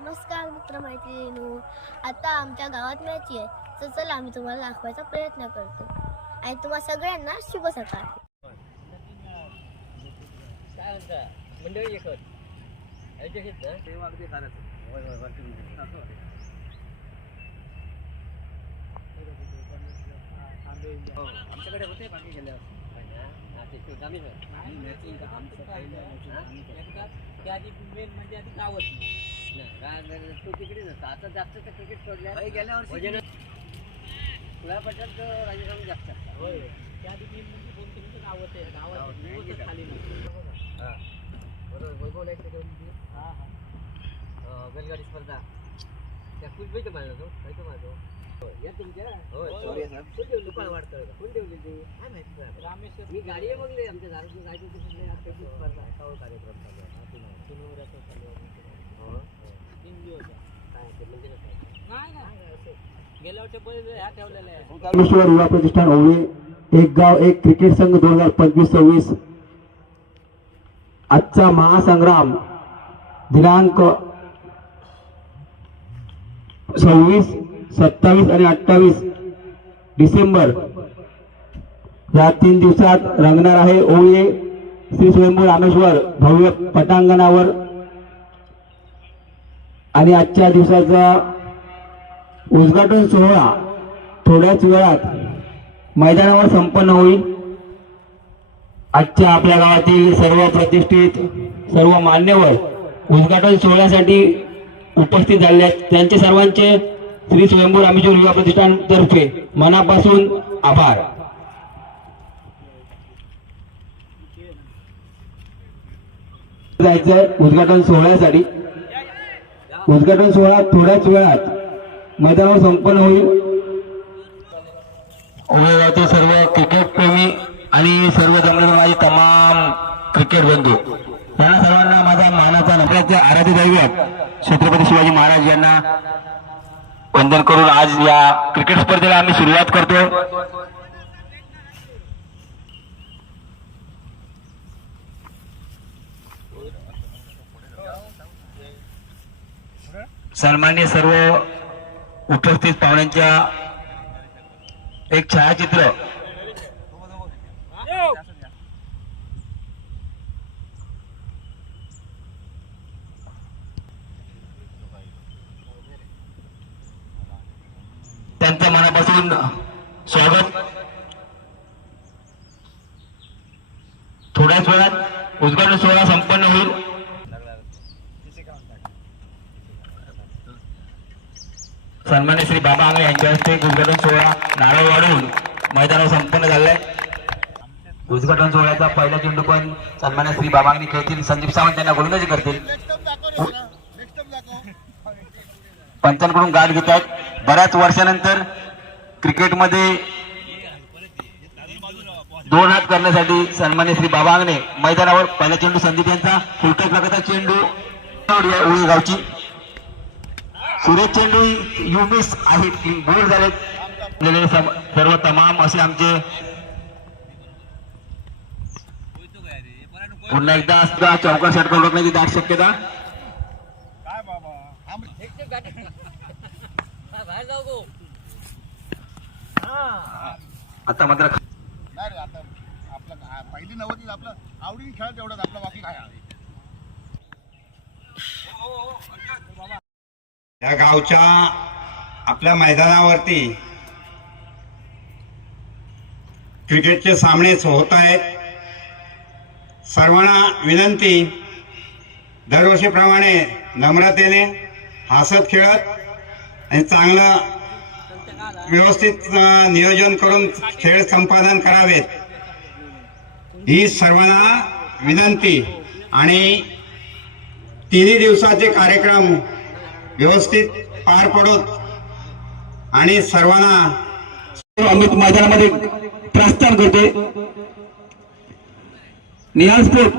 नमस्कार मित्रमैत्रिणींनो, आता आमच्या गावात मॅच आहे, तर चला आम्ही तुम्हाला दाखवायचा प्रयत्न करतो आणि तुम्हा सगळ्यांना शुभ सकाळ. मंडळी एकच आमच्याकडे होते बाकी गेल्या आधी मेन म्हणजे आधी गावच तो तिकडे नसतं. आता जास्त तर क्रिकेट पडल्या गेल्या वर्षी तुला पटल तर राजस्थान जास्त होय. त्याआधी मेन म्हणजे कोण तुमचं गावच आहे, गावात खाली नसतं. हां बरोबर. वैभव लाईट हां हां बैलगाडी स्पर्धा त्या कुठे मारला तो काय तो माझो या तुमच्या होय सर दुकान वाढतं कोण ठेवली ती काय माहिती रामेश्वर मी गाडी बघले आमच्या दारातून गाडी स्पर्धा एकावर कार्यक्रम चालू आहे. 3 दिवस काय ते म्हणजे नाही गेल्या वर्षी बरेच ह्या ठेवलेल्या आहे. रामेश्वर युवा प्रतिष्ठान ओवळे एक गाव एक क्रिकेट संघ 2025-26 आजचा महासंग्राम दिनांक 26, 27 आणि 28 डिसेंबर या 3 दिवसात रंगणार आहे. ओवळे श्री स्वयंभू रामेश्वर भव्य पटांगणावर आणि आजच्या दिवसाचा उद्घाटन सोहळा थोड्याच वेळात मैदानावर संपन्न होईल. आजच्या आपल्या गावातील सर्व प्रतिष्ठित सर्व मान्यवर उद्घाटन सोहळ्यासाठी उपस्थित झाले आहेत. त्यांचे सर्वांचे श्री स्वयंभू रामेश्वर युवा प्रतिष्ठान तर्फे मनापासून आभार. जायचंय उद्घाटन सोहळ्यासाठी. उद्घाटन सोहळा थोड्याच वेळात मैदानावर संपन्न होईल. ओवळेगावचे सर्व क्रिकेट प्रेमी आणि सर्व जमलेले माझे तमाम क्रिकेट बंधू यांना सर्वांना माझा मानाचा नमस्कार. आराध्य दैवत छत्रपती शिवाजी महाराज यांना वंदन करून आज या क्रिकेट स्पर्धेला आम्ही सुरुवात करतो. सन्माननीय सर्व उपस्थित पाहुण्यांच्या एक छायाचित्र त्यांचं मनापासून स्वागत. थोड्याच वेळात उद्घाटन सोहळा संपन्न होईल. सन्मान्य श्री बाबा आंगळे यांच्या हस्ते उद्घाटन सोहळा नारळ वाढून मैदानावर संपन्न झालाय. उद्घाटन सोहळ्याचा पहिला चेंडू पण सन्मान्य श्री बाबा आंगळे खेळतील. संदीप सावंत त्यांना गोलंदाजी करतील. पंचांकडून गाठ घेत आहेत. बऱ्याच वर्षानंतर क्रिकेटमध्ये 2 हात करण्यासाठी सन्मान्य श्री बाबा आंगणे मैदानावर. पहिला चेंडू संदीप यांचा फुलटॉप प्रकारचा चेंडू ओवळे गावची. सुरेश चेंडू युमिस आहेत बोल झालेत. सर्व तमाम असे आमचे पुन्हा एकदा चौका षटक रोखण्याची दाट शक्यता. आता मात्र पहिली नव्वद आपलं आवडीने खेळ तेवढंच आपलं बाकी काय. या गावच्या आपल्या मैदानावरती क्रिकेटचे सामने होत आहेत. सर्वांना विनंती दरवर्षीप्रमाणे नम्रतेने हसत खेळत आणि चांगलं व्यवस्थित नियोजन करून खेळ संपादन करावेत ही सर्वांना विनंती. आणि 3 दिवसाचे कार्यक्रम व्यवस्थित पार पडोत आणि सर्वांना अमृत मैदानामध्ये प्रस्थान करते. निहाल स्पोर्ट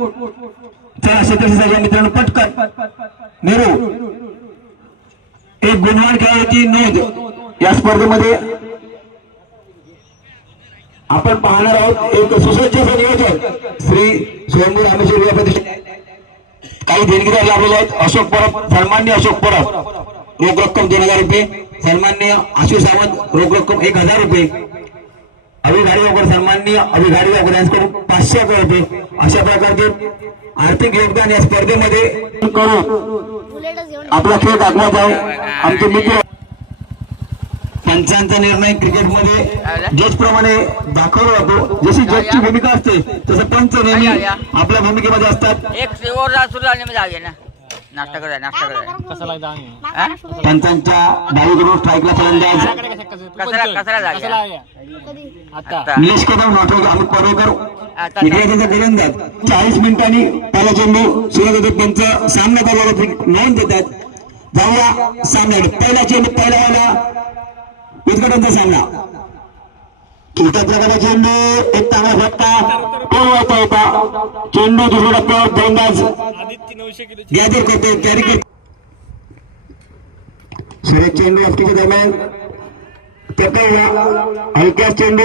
चला क्षेत्रक्षेत्राच्या मित्रांनो पटकन नेहरू एक गुणवान खेळाडूची नोंद या स्पर्धेमध्ये आपण पाहणार आहोत. एक सुसज्ज नियोजन श्री स्वयंभू रामेश्वर युवा प्रतिष्ठान काही देणगीदार लाभलेले आहेत. अशोक परब, सन्मान्य अशोक परब रोख रक्कम 2000 रुपये, सन्मान्य आशु सावंत रोख रक्कम 1000 रुपये, अभिगाडी वगैरे सन्माननीय अभिगाडी वगैरे यांच्याकडून 500 रुपये. अशा प्रकारचे आर्थिक योगदान या स्पर्धेमध्ये करून बुलेटच घेऊन आपला खेळ दाखवत आहे. आमचे मित्र पंचांचा निर्णय क्रिकेटमध्ये जज प्रमाणे दाखवला जातो. जशी जजची भूमिका असते तसं पंच नेहमी आपल्या भूमिकेमध्ये असतात. एक सेवर सुरू झाले म्हणजे जाऊया ना. नाश्ता करा. पंचांच्या डावीकडून स्ट्राईकला फलंदाज कचरा जाऊया. कधी आता निलेश कदम, नाटक अमित पडवेकर इकडे त्यांचा गोलंदाज. 40 मिनिटांनी पहिला चेंडू सूर्यदत्त पंच सामना करायला नोंद देतात. जाऊया सामन्याकडे. पहिला चेंडू पहिला वाला उद्घाटनचा सामना. किती प्रकारचा चेंडू, एक चांगला फटका कोण वळता होता. चेंडू दुसऱ्या टप्प्यावर गोलंदाज गॅदर करतो, कॅरी करतो. सुरेश चेंडू अफकीच्या दरम्यान हलक्या चेंडू